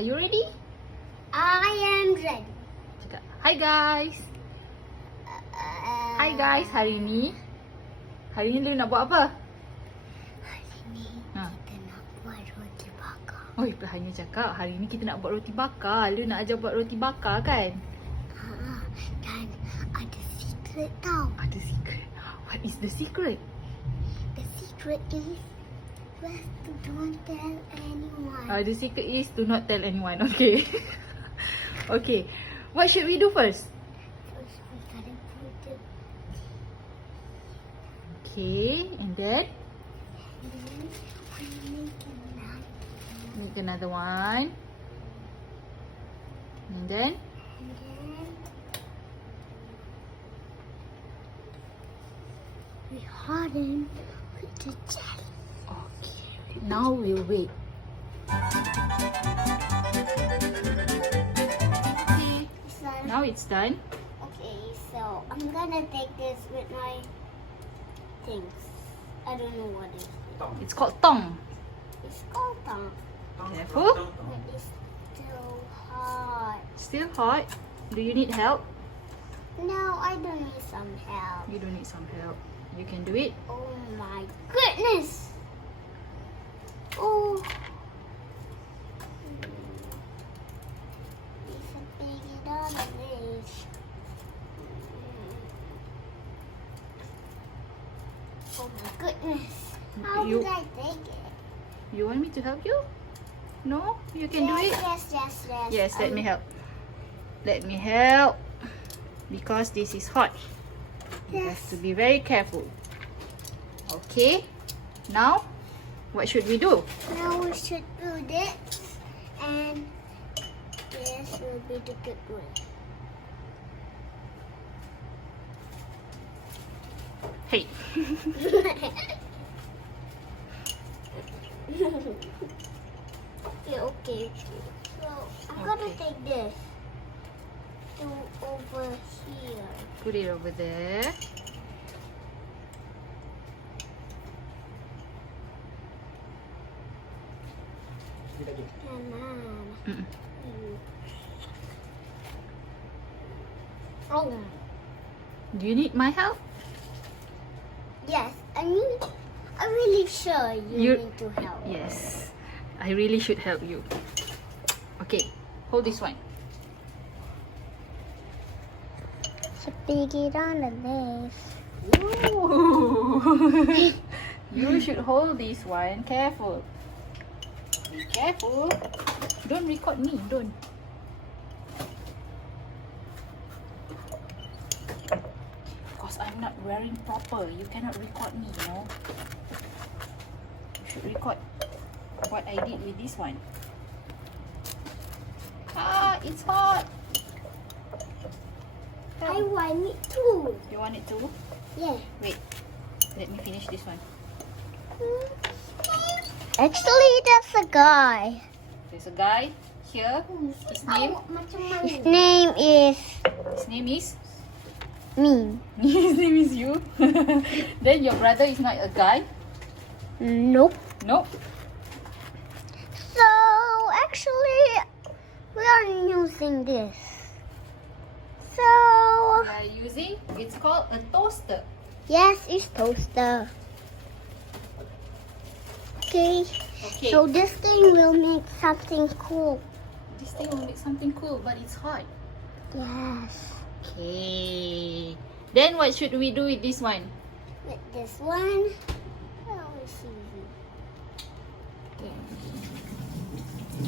Are you ready? I am ready. Cakap, hi guys. Hi guys, hari ni Lu nak buat apa? Hari ni kita nak buat roti bakar. Oi, hanya cakap hari ni kita nak buat roti bakar. Lu nak ajar buat roti bakar kan? Dan ada secret tau. Ada secret. What is the secret? The secret is you have to don't tell anyone. The secret is to not tell anyone. Okay. Okay. What should we do first? First we gotta put it. Okay, and then We make another one. And then we harden with the jelly. okay. Now we'll wait. Okay. Now it's done. Okay, so I'm gonna take this with my things. I don't know what it is. It's called tong. It's called tong. Careful. But it's still hot. Still hot. Do you need help? No, I don't need some help. You don't need some help. You can do it. Oh my goodness! Oh. It's a big this. Oh my goodness. How You- did I take it? You want me to help you? No? You can do it? Yes. Yes, let me help. Let me help. Because this is hot. You have to be very careful. Okay. Now, what should we do? Now we should do this, and this will be the good one. Hey. Okay. So I'm gonna Okay. take this to over here. Put it over there. And Mm-mm. oh Do you need my help? yes, I'm really sure you need to help. Yes. I really should help you. Okay. Hold this one. So dig it on the this. Ooh. You should hold this one. Careful. Be careful. Don't record me. Don't. Because I'm not wearing proper. You cannot record me, you know. You should record what I did with this one. It's hot. I want it too. You want it too? Yeah. Wait. Let me finish this one. Actually, that's a guy. There's a guy here. His name? His name is His name is? me. His name is you. Then your brother is not a guy? Nope. Nope. So actually, we are using this. So We are using, it's called a toaster. yes, it's toaster. Okay. Okay. So this thing will make something cool. This thing will make something cool, but it's hot. Yes. Okay. Then what should we do with this one? With this one, oh, it's easy.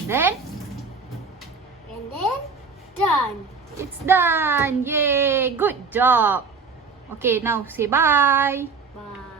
Then And then done. it's done. Yay! Good job. Okay, now say bye. Bye.